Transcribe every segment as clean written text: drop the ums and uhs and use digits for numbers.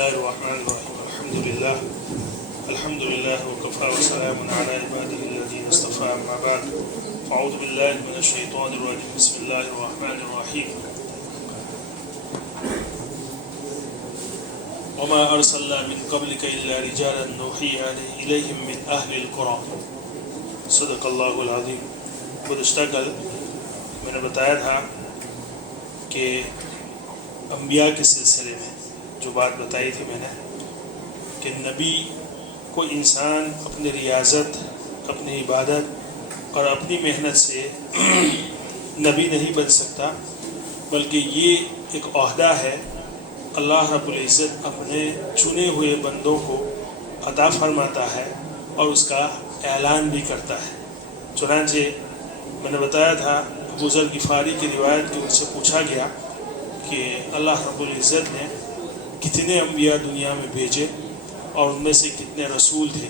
الله الرحمن الرحيم الحمد لله وكفى وسلام على عباده الذين اصطفى أما بعد فأعوذ بالله من الشيطان الرجيم بسم الله الرحمن الرحيم وما أرسلنا من قبلك إلا رجالا نوحي إليهم من أهل القرى صدق الله العظيم. گزشتہ کل میں نے بتایا تھا کہ انبیاء کے سلسلے میں جو بات بتائی تھی میں نے کہ نبی کو انسان اپنی ریاضت، اپنی عبادت اور اپنی محنت سے نبی نہیں بن سکتا، بلکہ یہ ایک عہدہ ہے اللہ رب العزت اپنے چنے ہوئے بندوں کو عطا فرماتا ہے اور اس کا اعلان بھی کرتا ہے. چنانچہ میں نے بتایا تھا ابو ذر غفاری کی روایت کی ان سے پوچھا گیا کہ اللہ رب العزت نے کتنے انبیاء دنیا میں بھیجے اور ان میں سے کتنے رسول تھے،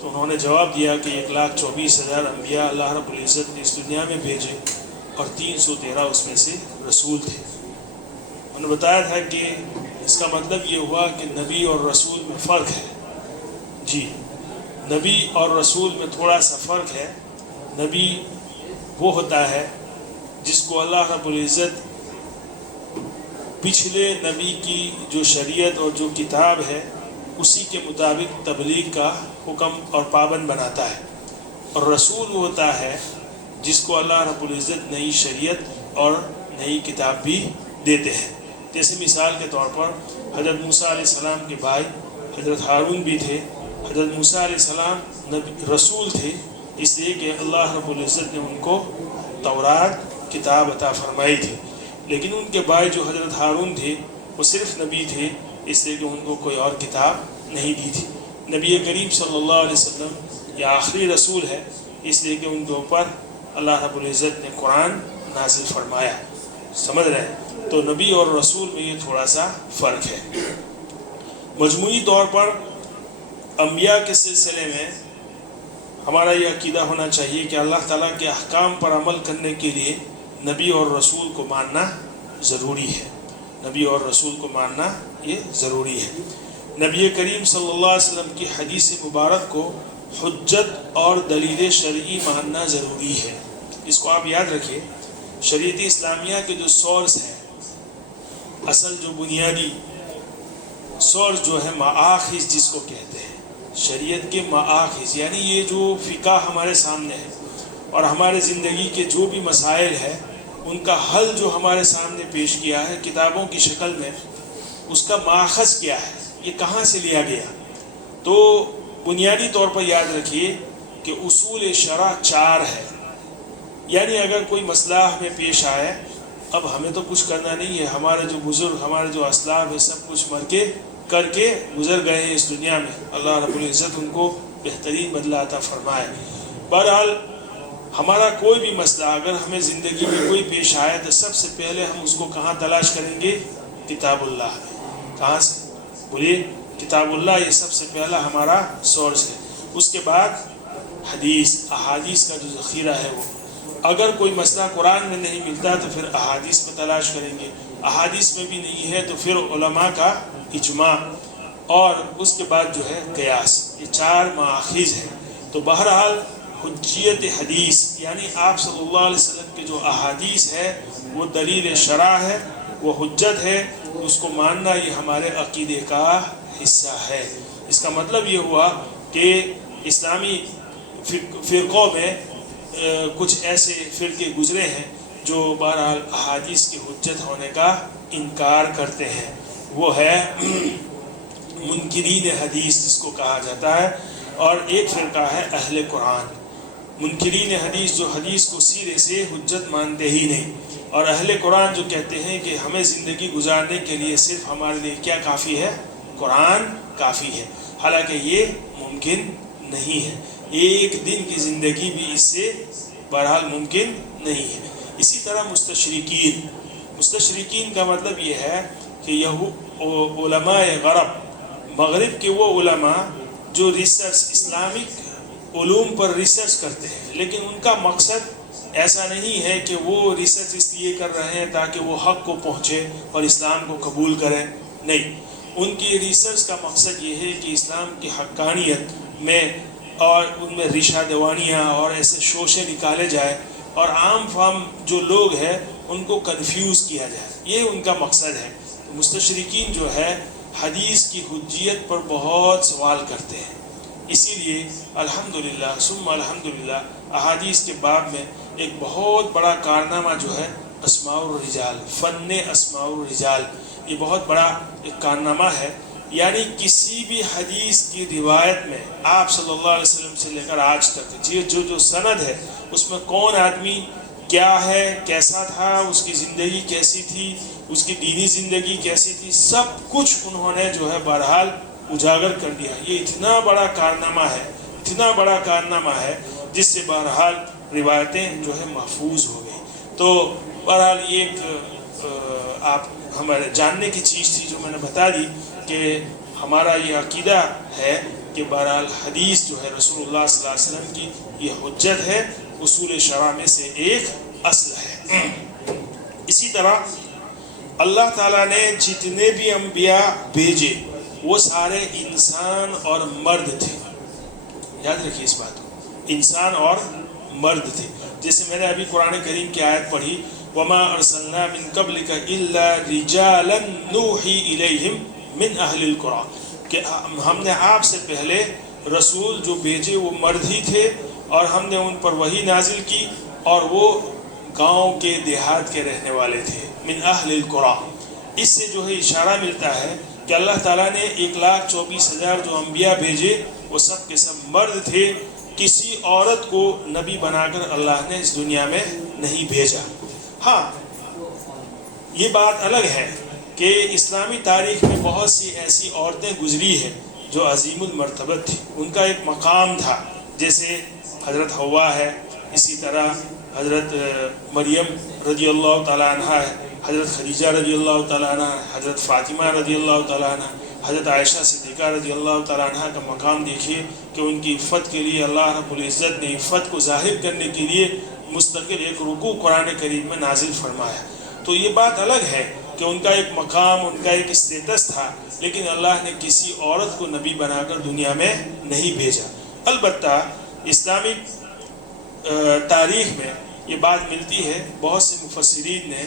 تو انہوں نے جواب دیا کہ 1,24,000 انبیاء اللہ رب العزت نے اس دنیا میں بھیجے اور 313 اس میں سے رسول تھے. میں نے بتایا تھا کہ اس کا مطلب یہ ہوا کہ نبی اور رسول میں فرق ہے. جی، نبی اور رسول میں تھوڑا سا فرق ہے. نبی وہ ہوتا ہے جس کو اللہ رب العزت پچھلے نبی کی جو شریعت اور جو کتاب ہے اسی کے مطابق تبلیغ کا حکم اور پابند بناتا ہے، اور رسول وہ ہوتا ہے جس کو اللہ رب العزت نئی شریعت اور نئی کتاب بھی دیتے ہیں. جیسے مثال کے طور پر حضرت موسیٰ علیہ السلام کے بھائی حضرت ہارون بھی تھے. حضرت موسیٰ علیہ السلام رسول تھے اس لیے کہ اللہ رب العزت نے ان کو تورات کتاب عطا فرمائی تھی، لیکن ان کے بھائی جو حضرت ہارون تھے وہ صرف نبی تھے اس لیے کہ ان کو کوئی اور کتاب نہیں دی تھی. نبی کریم صلی اللہ علیہ وسلم یہ آخری رسول ہے اس لیے کہ ان کے اوپر اللہ رب العزت نے قرآن نازل فرمایا. سمجھ رہے ہیں؟ تو نبی اور رسول میں یہ تھوڑا سا فرق ہے. مجموعی طور پر انبیاء کے سلسلے میں ہمارا یہ عقیدہ ہونا چاہیے کہ اللہ تعالیٰ کے احکام پر عمل کرنے کے لیے نبی اور رسول کو ماننا ضروری ہے. نبی اور رسول کو ماننا یہ ضروری ہے. نبی کریم صلی اللہ علیہ وسلم کی حدیث مبارک کو حجت اور دلیل شرعی ماننا ضروری ہے. اس کو آپ یاد رکھیں. شریعت اسلامیہ کے جو سورس ہیں، اصل جو بنیادی سورس جو ہے مآخذ جس کو کہتے ہیں، شریعت کے مآخذ یعنی یہ جو فقہ ہمارے سامنے ہے اور ہمارے زندگی کے جو بھی مسائل ہے ان کا حل جو ہمارے سامنے پیش کیا ہے کتابوں کی شکل میں، اس کا ماخذ کیا ہے، یہ کہاں سے لیا گیا. تو بنیادی طور پر یاد رکھیے کہ اصول شرع 4 ہے. یعنی اگر کوئی مسئلہ ہمیں پیش آئے، اب ہمیں تو کچھ کرنا نہیں ہے، ہمارے جو بزرگ، ہمارے جو اسلاف ہے سب کچھ کر کے گزر گئے ہیں اس دنیا میں، اللہ رب العزت ان کو بہترین بدلہ عطا فرمائے. بہرحال ہمارا کوئی بھی مسئلہ اگر ہمیں زندگی میں کوئی پیش آئے تو سب سے پہلے ہم اس کو کہاں تلاش کریں گے؟ کتاب اللہ میں. کہاں سے؟ بولیے. کتاب اللہ یہ سب سے پہلا ہمارا سورس ہے. اس کے بعد حدیث، احادیث کا جو ذخیرہ ہے وہ. اگر کوئی مسئلہ قرآن میں نہیں ملتا تو پھر احادیث میں تلاش کریں گے. احادیث میں بھی نہیں ہے تو پھر علماء کا اجماع، اور اس کے بعد جو ہے قیاس. یہ 4 مآخذ ہیں. تو بہرحال حجیت حدیث یعنی آپ صلی اللہ علیہ وسلم کے جو احادیث ہے وہ دلیل شرع ہے، وہ حجت ہے. اس کو ماننا یہ ہمارے عقیدے کا حصہ ہے. اس کا مطلب یہ ہوا کہ اسلامی فرقوں میں کچھ ایسے فرقے گزرے ہیں جو بہرحال احادیث کی حجت ہونے کا انکار کرتے ہیں. وہ ہے منکرین حدیث جس کو کہا جاتا ہے، اور ایک فرقہ ہے اہل قرآن. منکرین حدیث جو حدیث کو سیرے سے حجت مانتے ہی نہیں، اور اہل قرآن جو کہتے ہیں کہ ہمیں زندگی گزارنے کے لیے صرف ہمارے لیے کیا کافی ہے؟ قرآن کافی ہے. حالانکہ یہ ممکن نہیں ہے. ایک دن کی زندگی بھی اس سے بہرحال ممکن نہیں ہے. اسی طرح مستشرقین کا مطلب یہ ہے کہ علماء مغرب کے وہ علماء جو ریسرچ، اسلامک علوم پر ریسرچ کرتے ہیں، لیکن ان کا مقصد ایسا نہیں ہے کہ وہ ریسرچ اس لیے کر رہے ہیں تاکہ وہ حق کو پہنچے اور اسلام کو قبول کریں. نہیں، ان کی ریسرچ کا مقصد یہ ہے کہ اسلام کی حقانیت میں اور ان میں ریشہ دوانیاں اور ایسے شوشے نکالے جائے اور عام فام جو لوگ ہیں ان کو کنفیوز کیا جائے، یہ ان کا مقصد ہے۔ مستشرقین جو ہے حدیث کی حجیت پر بہت سوال کرتے ہیں، اسی لیے الحمدللہ ثم الحمدللہ احادیث کے باب میں ایک بہت بڑا کارنامہ جو ہے اسماء الرجال، فن اسماء الرجال، یہ بہت بڑا ایک کارنامہ ہے۔ یعنی کسی بھی حدیث کی روایت میں آپ صلی اللہ علیہ وسلم سے لے کر آج تک جو سند ہے اس میں کون آدمی کیا ہے، کیسا تھا، اس کی زندگی کیسی تھی، اس کی دینی زندگی کیسی تھی، سب کچھ انہوں نے جو ہے بہرحال اجاگر کر دیا۔ یہ اتنا بڑا کارنامہ ہے، اتنا بڑا کارنامہ ہے جس سے بہرحال روایتیں جو ہے محفوظ ہو گئی۔ تو بہرحال یہ ایک آپ ہمارے جاننے کی چیز تھی جو میں نے بتا دی کہ ہمارا یہ عقیدہ ہے کہ بہرحال حدیث جو ہے رسول اللہ صلی اللہ علیہ وسلم کی یہ حجت ہے، اصول شرع میں سے ایک اصل ہے۔ اسی طرح اللہ تعالیٰ نے جتنے بھی انبیاء بھیجے وہ سارے انسان اور مرد تھے، یاد رکھیے اس بات کو، انسان اور مرد تھے۔ جیسے میں نے ابھی قرآن کریم کی آیت پڑھی وَمَا أَرْسَلْنَا مِن قَبْلِكَ إِلَّا رِجَالًا نُوحِي إِلَيْهِمْ مِنْ أَهْلِ الْقُرَىٰ، کہ ہم نے آپ سے پہلے رسول جو بھیجے وہ مرد ہی تھے اور ہم نے ان پر وحی نازل کی اور وہ گاؤں کے دیہات کے رہنے والے تھے، من اہل القرى۔ اس سے جو ہے اشارہ ملتا ہے کہ اللہ تعالیٰ نے 1,24,000 جو انبیاء بھیجے وہ سب کے سب مرد تھے، کسی عورت کو نبی بنا کر اللہ نے اس دنیا میں نہیں بھیجا۔ ہاں یہ بات الگ ہے کہ اسلامی تاریخ میں بہت سی ایسی عورتیں گزری ہیں جو عظیم المرتبت تھی، ان کا ایک مقام تھا، جیسے حضرت حوا ہے، اسی طرح حضرت مریم رضی اللہ تعالیٰ عنہ ہے، حضرت خدیجہ رضی اللہ تعالیٰ عنہ، حضرت فاطمہ رضی اللہ تعالیٰ عنہ، حضرت عائشہ صدیقہ رضی اللہ تعالیٰ عنہ کا مقام دیکھیے کہ ان کی عفت کے لیے اللہ رب العزت نے عفت کو ظاہر کرنے کے لیے مستقل ایک رکوع قرآن کریم میں نازل فرمایا۔ تو یہ بات الگ ہے کہ ان کا ایک مقام، ان کا ایک اسٹیٹس تھا، لیکن اللہ نے کسی عورت کو نبی بنا کر دنیا میں نہیں بھیجا۔ البتہ اسلامی تاریخ میں یہ بات ملتی ہے، بہت سے مفسرین نے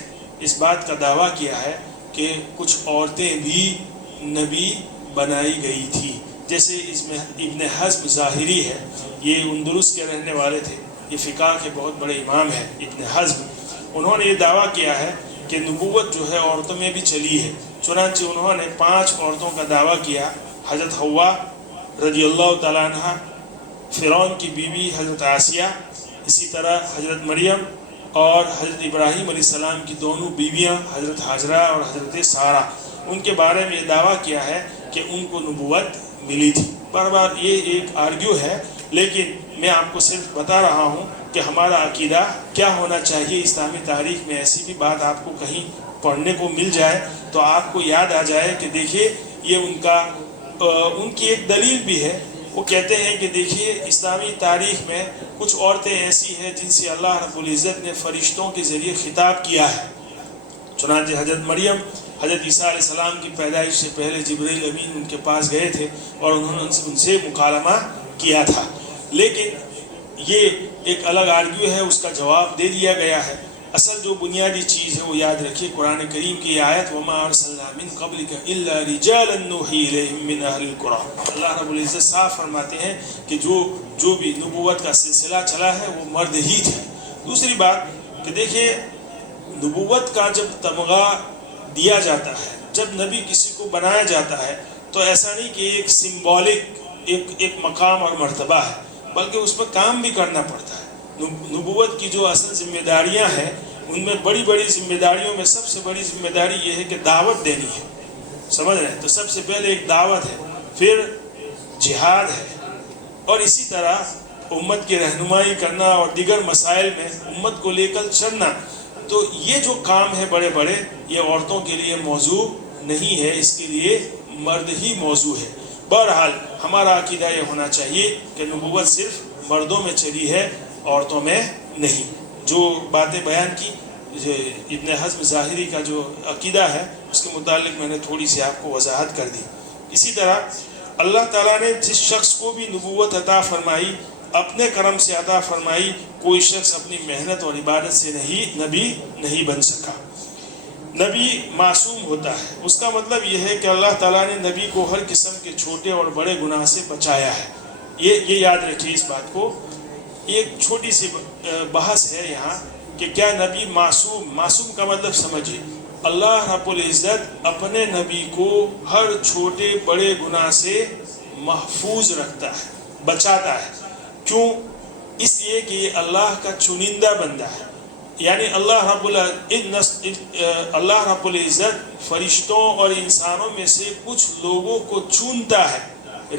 اس بات کا دعویٰ کیا ہے کہ کچھ عورتیں بھی نبی بنائی گئی تھی، جیسے اس میں ابن حزم ظاہری ہے، یہ اندلس کے رہنے والے تھے، یہ فقہ کے بہت بڑے امام ہیں ابن حزم۔ انہوں نے یہ دعویٰ کیا ہے کہ نبوت جو ہے عورتوں میں بھی چلی ہے، چنانچہ انہوں نے 5 عورتوں کا دعویٰ کیا، حضرت حوا رضی اللہ تعالیٰ عنہ، فرعون کی بیوی حضرت آسیہ، اسی طرح حضرت مریم اور حضرت ابراہیم علیہ السلام کی دونوں بیویاں حضرت حاجرہ اور حضرت سارہ، ان کے بارے میں یہ دعویٰ کیا ہے کہ ان کو نبوت ملی تھی۔ بار بار یہ ایک آرگیو ہے، لیکن میں آپ کو صرف بتا رہا ہوں کہ ہمارا عقیدہ کیا ہونا چاہیے۔ اسلامی تاریخ میں ایسی بھی بات آپ کو کہیں پڑھنے کو مل جائے تو آپ کو یاد آ جائے کہ دیکھیے یہ ان کی ایک دلیل بھی ہے۔ وہ کہتے ہیں کہ دیکھیے اسلامی تاریخ میں کچھ عورتیں ایسی ہیں جن سے اللہ رب العزت نے فرشتوں کے ذریعے خطاب کیا ہے، چنانچہ حضرت مریم حضرت عیسیٰ علیہ السلام کی پیدائش سے پہلے جبرائیل امین ان کے پاس گئے تھے اور انہوں نے ان سے مکالمہ کیا تھا، لیکن یہ ایک الگ آرگیو ہے، اس کا جواب دے دیا گیا ہے۔ اصل جو بنیادی چیز ہے وہ یاد رکھیے، قرآن کریم کی آیت وَمَا أَرْسَلْنَا مِن قَبْلِكَ إِلَّا رِجَالًا نُوحِي إِلَيْهِم مِّنْ أَهْلِ الْقُرَىٰ۔ اللہ رب العزت صاف فرماتے ہیں کہ جو بھی نبوت کا سلسلہ چلا ہے وہ مرد ہی تھے۔ دوسری بات کہ دیکھیے نبوت کا جب تمغہ دیا جاتا ہے، جب نبی کسی کو بنایا جاتا ہے تو ایسا نہیں کہ ایک سمبولک ایک مقام اور مرتبہ ہے، بلکہ اس پر کام بھی کرنا پڑتا ہے۔ نبوت کی جو اصل ذمہ داریاں ہیں ان میں بڑی بڑی ذمہ داریوں میں سب سے بڑی ذمہ داری یہ ہے کہ دعوت دینی ہے، سمجھ رہے ہیں؟ تو سب سے پہلے ایک دعوت ہے، پھر جہاد ہے، اور اسی طرح امت کی رہنمائی کرنا اور دیگر مسائل میں امت کو لے کر چلنا۔ تو یہ جو کام ہے بڑے بڑے، یہ عورتوں کے لیے موضوع نہیں ہے، اس کے لیے مرد ہی موضوع ہے۔ بہرحال ہمارا عقیدہ یہ ہونا چاہیے کہ نبوت صرف مردوں میں چلی ہے، عورتوں میں نہیں۔ جو باتیں بیان کی ابن حزم ظاہری کا جو عقیدہ ہے اس کے متعلق میں نے تھوڑی سی آپ کو وضاحت کر دی. اسی طرح اللہ تعالیٰ نے جس شخص کو بھی نبوت عطا فرمائی اپنے کرم سے عطا فرمائی. کوئی شخص اپنی محنت اور عبادت سے نبی نہیں بن سکا. نبی معصوم ہوتا ہے. اس کا مطلب یہ ہے کہ اللہ تعالیٰ نے نبی کو ہر قسم کے چھوٹے اور بڑے گناہ سے بچایا ہے. یہ یاد رکھیے اس بات کو. ایک چھوٹی سی بحث ہے یہاں کہ کیا نبی معصوم کا مطلب سمجھیے. اللہ رب العزت اپنے نبی کو ہر چھوٹے بڑے گناہ سے محفوظ رکھتا ہے, بچاتا ہے. کیوں؟ اس لیے کہ یہ اللہ کا چنندہ بندہ ہے. یعنی اللہ رب العزت فرشتوں اور انسانوں میں سے کچھ لوگوں کو چنتا ہے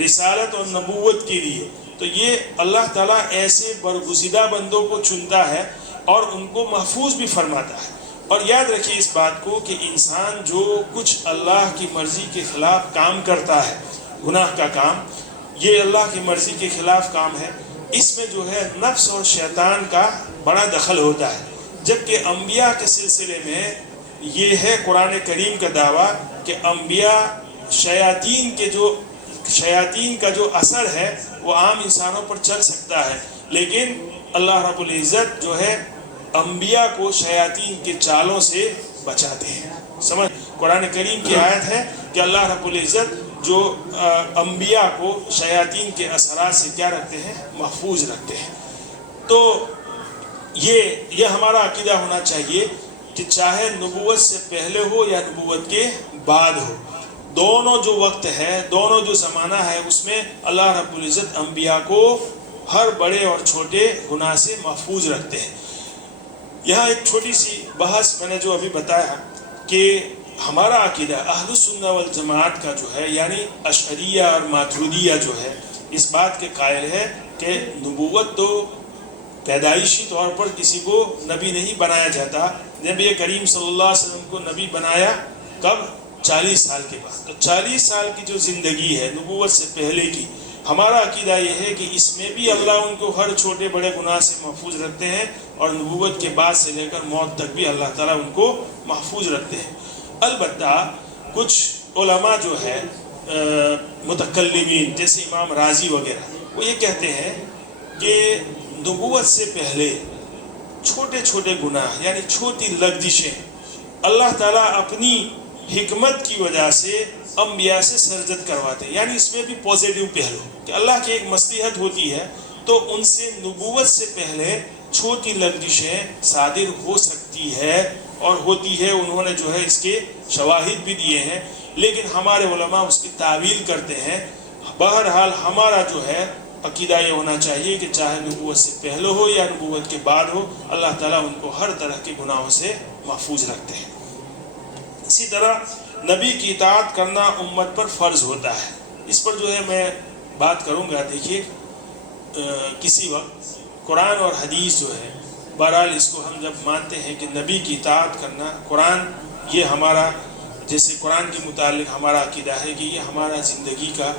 رسالت اور نبوت کے لیے. تو یہ اللہ تعالیٰ ایسے برگزیدہ بندوں کو چنتا ہے اور ان کو محفوظ بھی فرماتا ہے. اور یاد رکھیے اس بات کو کہ انسان جو کچھ اللہ کی مرضی کے خلاف کام کرتا ہے, گناہ کا کام, یہ اللہ کی مرضی کے خلاف کام ہے. اس میں جو ہے نفس اور شیطان کا بڑا دخل ہوتا ہے. جبکہ انبیاء کے سلسلے میں یہ ہے قرآن کریم کا دعویٰ کہ انبیاء شیاطین کا جو اثر ہے وہ عام انسانوں پر چل سکتا ہے, لیکن اللہ رب العزت جو ہے انبیاء کو شیاطین کے چالوں سے بچاتے ہیں. سمجھ, قرآن کریم کی آیت ہے کہ اللہ رب العزت جو انبیاء کو شیاطین کے اثرات سے کیا رکھتے ہیں, محفوظ رکھتے ہیں. تو یہ ہمارا عقیدہ ہونا چاہیے کہ چاہے نبوت سے پہلے ہو یا نبوت کے بعد ہو, دونوں جو وقت ہے, دونوں جو زمانہ ہے, اس میں اللہ رب العزت انبیاء کو ہر بڑے اور چھوٹے گناہ سے محفوظ رکھتے ہیں. یہاں ایک چھوٹی سی بحث میں نے جو ابھی بتایا کہ ہمارا عقیدہ اہل السنہ والجماعت کا جو ہے, یعنی اشعریہ اور ماتریدیہ جو ہے, اس بات کے قائل ہے کہ نبوت تو پیدائشی طور پر کسی کو نبی نہیں بنایا جاتا. نبی کریم صلی اللہ علیہ وسلم کو نبی بنایا کب؟ 40 سال کے بعد. تو 40 سال کی جو زندگی ہے نبوت سے پہلے کی, ہمارا عقیدہ یہ ہے کہ اس میں بھی اللہ ان کو ہر چھوٹے بڑے گناہ سے محفوظ رکھتے ہیں, اور نبوت کے بعد سے لے کر موت تک بھی اللہ تعالیٰ ان کو محفوظ رکھتے ہیں. البتہ کچھ علماء جو ہے متکلمین جیسے امام رازی وغیرہ, وہ یہ کہتے ہیں کہ نبوت سے پہلے چھوٹے چھوٹے گناہ یعنی چھوٹی لغزشیں اللہ تعالیٰ اپنی حکمت کی وجہ سے انبیاء سے سرزد کرواتے ہیں. یعنی اس میں بھی پوزیٹیو پہلو کہ اللہ کی ایک مصلحت ہوتی ہے تو ان سے نبوت سے پہلے چھوٹی لغزشیں صادر ہو سکتی ہے اور ہوتی ہے. انہوں نے جو ہے اس کے شواہد بھی دیے ہیں, لیکن ہمارے علماء اس کی تعویل کرتے ہیں. بہرحال ہمارا جو ہے عقیدہ یہ ہونا چاہیے کہ چاہے نبوت سے پہلے ہو یا نبوت کے بعد ہو, اللہ تعالیٰ ان کو ہر طرح کے گناہوں سے محفوظ رکھتے ہیں. اسی طرح نبی کی اطاعت کرنا امت پر فرض ہوتا ہے. اس پر جو ہے میں بات کروں گا. دیکھیے کسی وقت قرآن اور حدیث جو ہے, بہرحال اس کو ہم جب مانتے ہیں کہ نبی کی اطاعت کرنا, قرآن یہ ہمارا, جیسے قرآن کے متعلق ہمارا عقیدہ ہے کہ یہ ہمارا زندگی کا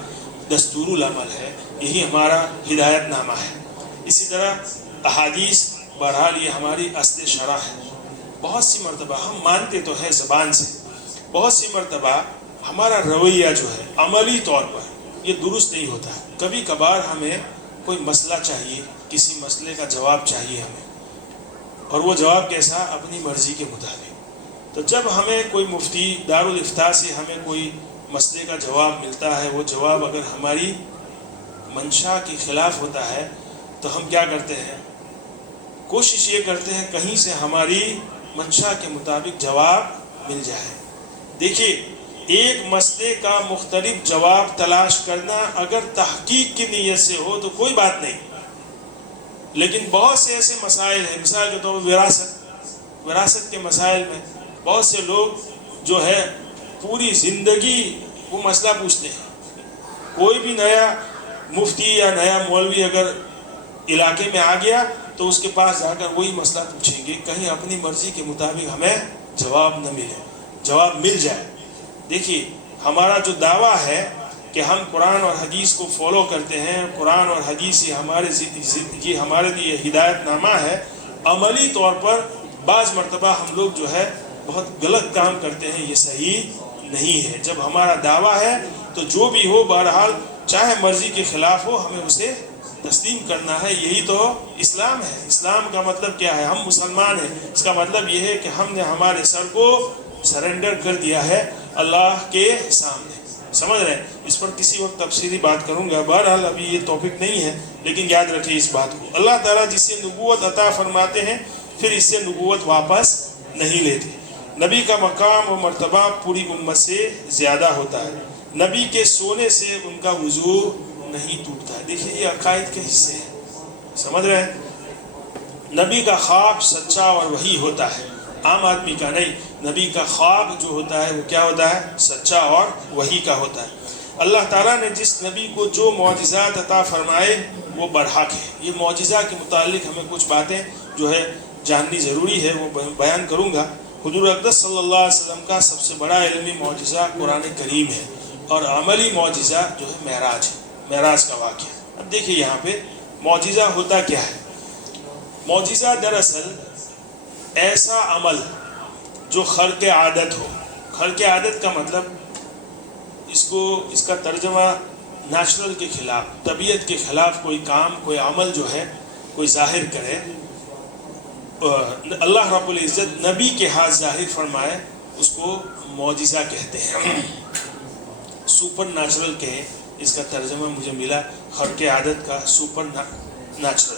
دستور العمل ہے, یہی ہمارا ہدایت نامہ ہے. اسی طرح احادیث بہرحال یہ ہماری اصل شرع ہے. بہت سی مرتبہ ہم مانتے تو ہے زبان سے, بہت سی مرتبہ ہمارا رویہ جو ہے عملی طور پر یہ درست نہیں ہوتا. کبھی کبھار ہمیں کوئی مسئلہ چاہیے, کسی مسئلے کا جواب چاہیے ہمیں, اور وہ جواب کیسا؟ اپنی مرضی کے مطابق. تو جب ہمیں کوئی مفتی دارالافتاء سے ہمیں کوئی مسئلے کا جواب ملتا ہے, وہ جواب اگر ہماری منشا کے خلاف ہوتا ہے تو ہم کیا کرتے ہیں؟ کوشش یہ کرتے ہیں کہیں سے ہماری منشا کے مطابق جواب مل جائے. دیکھیے ایک مسئلے کا مختلف جواب تلاش کرنا اگر تحقیق کی نیت سے ہو تو کوئی بات نہیں, لیکن بہت سے ایسے مسائل ہیں, مثال کے طور پر وراثت کے مسائل میں بہت سے لوگ جو ہے پوری زندگی وہ مسئلہ پوچھتے ہیں. کوئی بھی نیا مفتی یا نیا مولوی اگر علاقے میں آ گیا تو اس کے پاس جا کر وہی مسئلہ پوچھیں گے, کہیں اپنی مرضی کے مطابق ہمیں جواب نہ ملے, جواب مل جائے. دیکھیے ہمارا جو دعویٰ ہے کہ ہم قرآن اور حدیث کو فالو کرتے ہیں, قرآن اور حدیث یہ ہمارے لیے ہدایت نامہ ہے, عملی طور پر بعض مرتبہ ہم لوگ جو ہے بہت غلط کام کرتے ہیں، یہ صحیح نہیں ہے۔ جب ہمارا دعویٰ ہے تو جو بھی ہو بہرحال چاہے مرضی کے خلاف ہو ہمیں اسے تسلیم کرنا ہے۔ یہی تو اسلام ہے۔ اسلام کا مطلب کیا ہے؟ ہم مسلمان ہیں، اس کا مطلب یہ ہے کہ ہم نے ہمارے سر کو سرنڈر کر دیا ہے اللہ کے سامنے۔ سمجھ رہے ہیں؟ اس پر کسی وقت تفصیلی بات کروں گا، بہرحال ابھی یہ ٹاپک نہیں ہے، لیکن یاد رکھیے اس بات کو، اللہ تعالیٰ جسے نبوت عطا فرماتے ہیں پھر اس سے نبوت واپس نہیں لیتے۔ نبی کا مقام و مرتبہ پوری امت سے زیادہ ہوتا ہے۔ نبی کے سونے سے ان کا وضو نہیں ٹوٹتا ہے۔ دیکھیے یہ عقائد کے حصے ہیں، سمجھ رہے ہیں؟ نبی کا خواب سچا اور وحی ہوتا ہے، عام آدمی کا نہیں۔ نبی کا خواب جو ہوتا ہے وہ کیا ہوتا ہے؟ سچا اور وحی کا ہوتا ہے۔ اللہ تعالیٰ نے جس نبی کو جو معجزات عطا فرمائے وہ برحق ہے۔ یہ معجزہ کے متعلق ہمیں کچھ باتیں جو ہے جاننی ضروری ہے، وہ بیان کروں گا۔ حضور اقدس صلی اللہ علیہ وسلم کا سب سے بڑا علمی معجزہ قرآن کریم ہے، اور عملی معجزہ جو ہے معراج ہے، معراج کا واقعہ۔ اب دیکھیے یہاں پہ معجزہ ہوتا کیا ہے؟ معجزہ دراصل ایسا عمل جو خرق عادت ہو۔ خرق عادت کا مطلب اس کا ترجمہ نیچرل کے خلاف، طبیعت کے خلاف کوئی کام، کوئی عمل جو ہے کوئی ظاہر کرے، اللہ رب العزت نبی کے ہاتھ ظاہر فرمائے، اس کو معجزہ کہتے ہیں۔ سپر نیچرل کے اس کا ترجمہ مجھے ملا خرق عادت کا، سپر نیچرل۔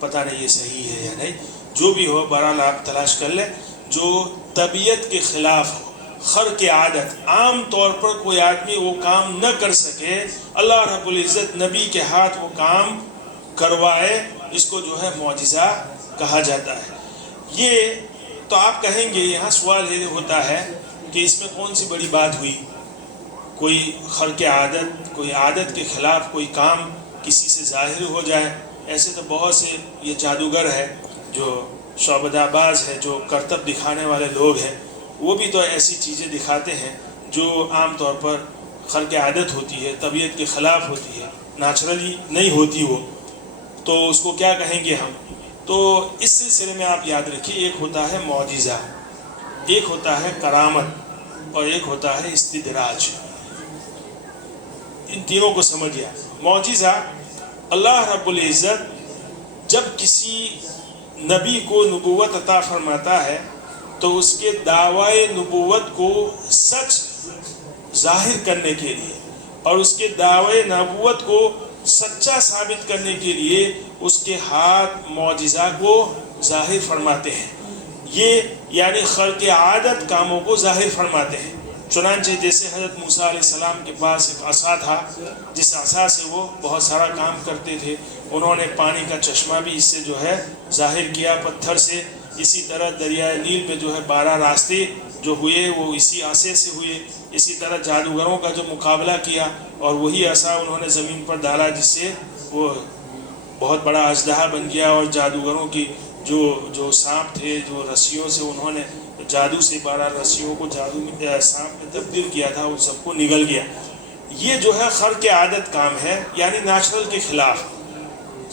پتہ نہیں یہ صحیح ہے یا نہیں، جو بھی ہو بہرحال آپ تلاش کر لیں۔ جو طبیعت کے خلاف ہو، خرق عادت، عام طور پر کوئی آدمی وہ کام نہ کر سکے، اللہ رب العزت نبی کے ہاتھ وہ کام کروائے، اس کو جو ہے معجزہ کہا جاتا ہے۔ یہ تو آپ کہیں گے، یہاں سوال یہ ہوتا ہے کہ اس میں کون سی بڑی بات ہوئی؟ کوئی خرق عادت، کوئی عادت کے خلاف کوئی کام کسی سے ظاہر ہو جائے۔ ایسے تو بہت سے یہ جادوگر ہے، جو شعبدہ باز ہے، جو کرتب دکھانے والے لوگ ہیں، وہ بھی تو ایسی چیزیں دکھاتے ہیں جو عام طور پر خرق عادت ہوتی ہے، طبیعت کے خلاف ہوتی ہے، نیچرلی نہیں ہوتی وہ، تو اس کو کیا کہیں گے ہم؟ تو اس سلسلے میں آپ یاد رکھیے، ایک ہوتا ہے معجزہ، ایک ہوتا ہے کرامت، اور ایک ہوتا ہے استدراج۔ ان تینوں کو سمجھیا۔ معجزہ، اللہ رب العزت جب کسی نبی کو نبوت عطا فرماتا ہے تو اس کے دعوی نبوت کو سچ ظاہر کرنے کے لیے اور اس کے دعوی نبوت کو سچا ثابت کرنے کے لیے اس کے ہاتھ معجزہ کو ظاہر فرماتے ہیں۔ یہ یعنی خرق عادت کاموں کو ظاہر فرماتے ہیں۔ چنانچہ جیسے حضرت موسیٰ علیہ السلام کے پاس ایک عصا تھا، جس عصا سے وہ بہت سارا کام کرتے تھے۔ انہوں نے پانی کا چشمہ بھی اس سے جو ہے ظاہر کیا پتھر سے۔ اسی طرح دریائے نیل میں جو ہے 12 راستے جو ہوئے وہ اسی عصے سے ہوئے۔ اسی طرح جادوگروں کا جو مقابلہ کیا اور وہی عصا انہوں نے زمین پر ڈالا، جس سے وہ بہت بڑا اژدہا بن گیا، اور جادوگروں کی جو سانپ تھے، جو رسیوں سے انہوں نے جادو سے 12 رسیوں کو جادو میں سانپ میں تبدیل کیا تھا، ان سب کو نگل گیا۔ یہ جو ہے خرق عادت کام ہے، یعنی نیچرل کے خلاف،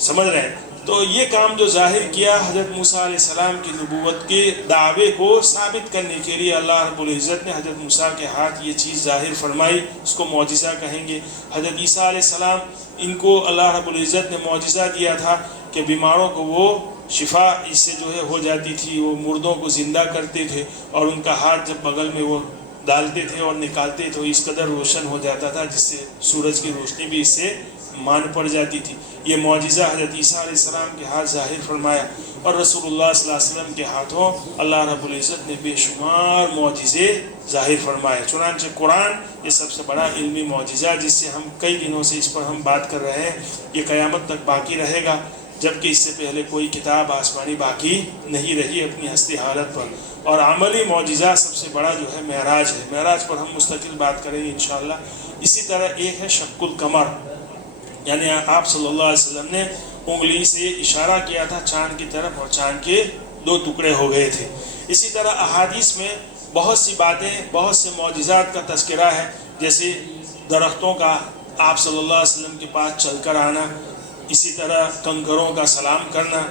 سمجھ رہے ہیں؟ تو یہ کام جو ظاہر کیا حضرت موسیٰ علیہ السلام کی نبوت کے دعوے کو ثابت کرنے کے لیے اللہ رب العزت نے حضرت موسیٰ کے ہاتھ یہ چیز ظاہر فرمائی، اس کو معجزہ کہیں گے۔ حضرت عیسیٰ علیہ السلام، ان کو اللہ رب العزت نے معجزہ دیا تھا کہ بیماروں کو وہ شفا اس سے جو ہے ہو جاتی تھی، وہ مردوں کو زندہ کرتے تھے، اور ان کا ہاتھ جب بغل میں وہ ڈالتے تھے اور نکالتے تو اس قدر روشن ہو جاتا تھا جس سے سورج کی روشنی بھی اس سے مان پڑ جاتی تھی۔ یہ معجزہ حضرت عیسیٰ علیہ السلام کے ہاتھ ظاہر فرمایا، اور رسول اللہ صلی اللہ علیہ وسلم کے ہاتھوں اللہ رب العزت نے بے شمار معجزے ظاہر فرمائے۔ چنانچہ قرآن یہ سب سے بڑا علمی معجزہ، جس سے ہم کئی دنوں سے اس پر ہم بات کر رہے ہیں، یہ قیامت تک باقی رہے گا، جبکہ اس سے پہلے کوئی کتاب آسمانی باقی نہیں رہی اپنی ہستی حالت پر۔ اور عملی معجزہ سب سے بڑا جو ہے معراج ہے، معراج پر ہم مستقل بات کریں گے انشاءاللہ۔ اسی طرح ایک ہے شق القمر، یعنی آپ صلی اللہ علیہ وسلم نے انگلی سے اشارہ کیا تھا چاند کی طرف، اور چاند کے 2 ٹکڑے ہو گئے تھے۔ اسی طرح احادیث میں بہت سی باتیں، بہت سے معجزات کا تذکرہ ہے، جیسے درختوں کا آپ صلی اللہ علیہ وسلم کے پاس چل کر آنا، اسی طرح کنکروں کا سلام کرنا،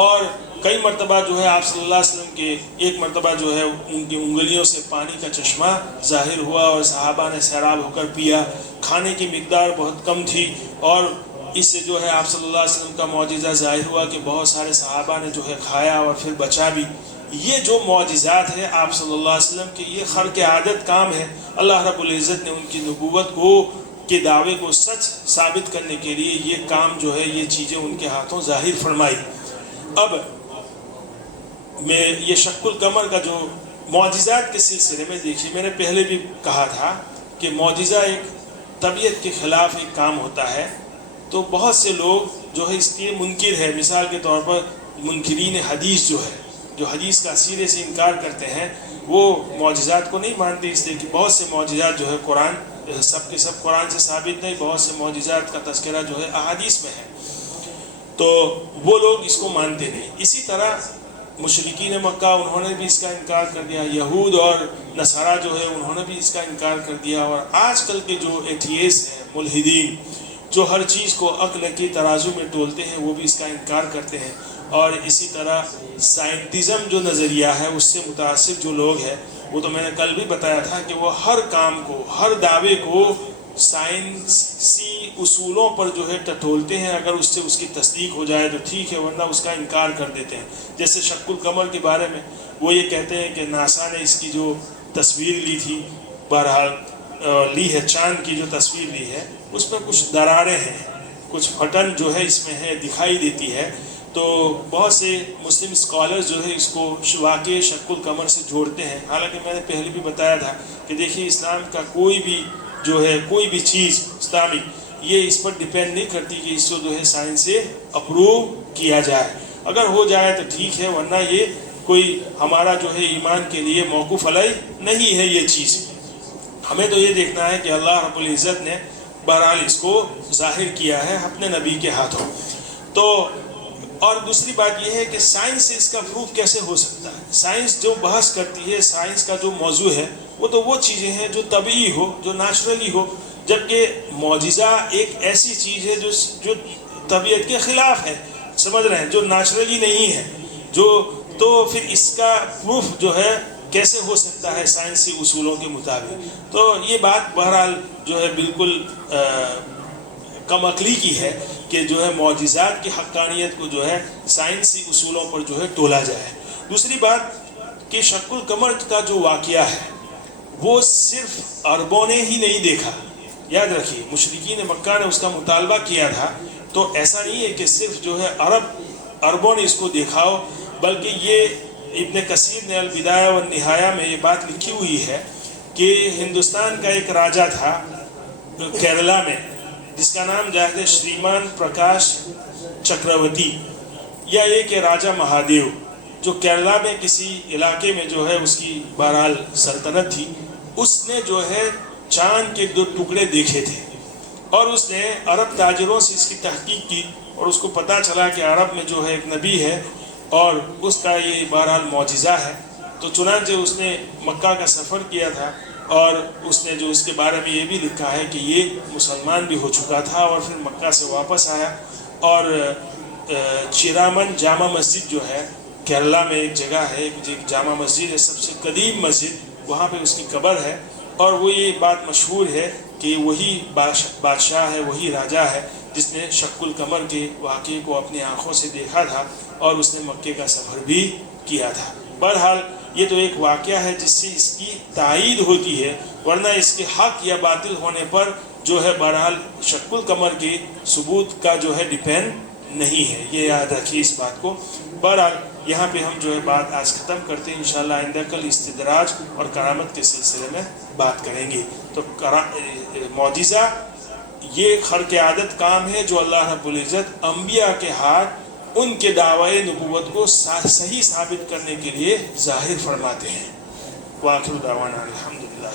اور کئی مرتبہ جو ہے آپ صلی اللہ علیہ وسلم کے ایک مرتبہ جو ہے ان کی انگلیوں سے پانی کا چشمہ ظاہر ہوا اور صحابہ نے سیراب ہو کر پیا. کھانے کی مقدار بہت کم تھی اور اس سے جو ہے آپ صلی اللہ علیہ وسلم کا معجزہ ظاہر ہوا کہ بہت سارے صحابہ نے جو ہے کھایا اور پھر بچا بھی. یہ جو معجزات ہے آپ صلی اللہ علیہ وسلم کے، یہ خرق عادت کام ہے. اللہ رب العزت نے ان کی نبوت کو کے دعوے کو سچ ثابت کرنے کے لیے یہ کام جو ہے، یہ چیزیں ان کے ہاتھوں ظاہر فرمائی. اب میں یہ شق القمر کا جو معجزات کے سلسلے میں دیکھیے، میں نے پہلے بھی کہا تھا کہ معجزہ ایک طبیعت کے خلاف ایک کام ہوتا ہے. تو بہت سے لوگ جو ہے اس کے منکر ہے. مثال کے طور پر منکرین حدیث جو ہے، جو حدیث کا سیرے سے انکار کرتے ہیں، وہ معجزات کو نہیں مانتے، اس لیے کہ بہت سے معجزات جو ہے قرآن سب کے سب قرآن سے ثابت نہیں، بہت سے معجزات کا تذکرہ جو ہے احادیث میں ہے، تو وہ لوگ اس کو مانتے نہیں. اسی طرح مشرکین مکہ انہوں نے بھی اس کا انکار کر دیا، یہود اور نصارہ جو ہے انہوں نے بھی اس کا انکار کر دیا، اور آج کل کے جو ایتھیسٹ ہیں، ملحدین، جو ہر چیز کو عقل کی ترازو میں تولتے ہیں، وہ بھی اس کا انکار کرتے ہیں. اور اسی طرح سائنٹزم جو نظریہ ہے اس سے متاثر جو لوگ ہیں، وہ تو میں نے کل بھی بتایا تھا کہ وہ ہر کام کو، ہر دعوے کو سائنسی اصولوں پر جو ہے ٹٹولتے ہیں. اگر اس سے اس کی تصدیق ہو جائے تو ٹھیک ہے، ورنہ اس کا انکار کر دیتے ہیں. جیسے شق القمر کے بارے میں وہ یہ کہتے ہیں کہ ناسا نے اس کی جو تصویر لی تھی، بہرحال لی ہے، چاند کی جو تصویر لی ہے اس میں کچھ دراریں ہیں، کچھ پھٹن جو ہے اس میں ہے، دکھائی دیتی ہے. تو بہت سے مسلم اسکالرز جو ہے اس کو واقع شق القمر سے جوڑتے ہیں. حالانکہ میں نے پہلے بھی بتایا تھا کہ دیکھیے اسلام کا کوئی بھی جو ہے، کوئی بھی چیز اسلامی یہ اس پر ڈیپینڈ نہیں کرتی کہ اس کو جو ہے سائنس سے اپروو کیا جائے. اگر ہو جائے تو ٹھیک ہے، ورنہ یہ کوئی ہمارا جو ہے ایمان کے لیے موقوف علیہ نہیں ہے. یہ چیز ہمیں تو یہ دیکھنا ہے کہ اللہ رب العزت نے بہرحال اس کو ظاہر کیا ہے اپنے نبی کے ہاتھوں. تو اور دوسری بات یہ ہے کہ سائنس سے اس کا پروف کیسے ہو سکتا ہے. سائنس جو بحث کرتی ہے، سائنس کا جو موضوع ہے، وہ تو وہ چیزیں ہیں جو طبیعی ہو، جو نیچرلی ہو، جبکہ معجزہ ایک ایسی چیز ہے جو طبیعت کے خلاف ہے، سمجھ رہے ہیں، جو نیچرلی نہیں ہے. تو پھر اس کا پروف جو ہے کیسے ہو سکتا ہے سائنسی اصولوں کے مطابق. تو یہ بات بہرحال جو ہے بالکل کم عقلی کی ہے کہ جو ہے معجزات کی حقانیت کو جو ہے سائنسی اصولوں پر جو ہے تولا جائے. دوسری بات کہ شق القمر کا جو واقعہ ہے وہ صرف عربوں نے ہی نہیں دیکھا. یاد رکھیے، مشرکین مکہ نے اس کا مطالبہ کیا تھا، تو ایسا نہیں ہے کہ صرف جو ہے عربوں نے اس کو دیکھا ہو، بلکہ یہ ابن کثیر نے البدایہ والنہایہ میں یہ بات لکھی ہوئی ہے کہ ہندوستان کا ایک راجا تھا کیرلا میں، جس کا نام جو ہے شریمان پرکاش چکرورتی، یا ایک راجہ مہادیو، جو کیرلا میں کسی علاقے میں جو ہے اس کی بہرحال سلطنت تھی. اس نے جو ہے چاند کے 2 ٹکڑے دیکھے تھے، اور اس نے عرب تاجروں سے اس کی تحقیق کی، اور اس کو پتہ چلا کہ عرب میں جو ہے ایک نبی ہے اور اس کا یہ بہرحال معجزہ ہے. تو چنانچہ اس نے مکہ کا سفر کیا تھا، اور اس نے جو اس کے بارے میں یہ بھی لکھا ہے کہ یہ مسلمان بھی ہو چکا تھا اور پھر مکہ سے واپس آیا. اور چیرامن جامع مسجد جو ہے کیرلا میں ایک جگہ ہے، ایک جامع مسجد ہے، سب سے قدیم مسجد، وہاں پہ اس کی قبر ہے. اور وہ یہ بات مشہور ہے کہ وہی بادشاہ ہے، وہی راجہ ہے جس نے شق القمر کے واقعے کو اپنی آنکھوں سے دیکھا تھا، اور اس نے مکے کا سفر بھی کیا تھا. بہرحال یہ تو ایک واقعہ ہے جس سے اس کی تائید ہوتی ہے، ورنہ اس کے حق یا باطل ہونے پر جو ہے بہرحال شق القمر کے ثبوت کا جو ہے ڈیپینڈ نہیں ہے. یہ یاد رکھیے اس بات کو. بہرحال یہاں پہ ہم جو ہے بات آج ختم کرتے ہیں. انشاءاللہ آئندہ کل استدراج اور کرامت کے سلسلے میں بات کریں گے. تو معجزہ یہ خرق عادت کام ہے جو اللہ رب العزت انبیاء کے ہاتھ ان کے دعوی نبوت کو صحیح ثابت کرنے کے لیے ظاہر فرماتے ہیں. وآخر دعوانا الحمدللہ.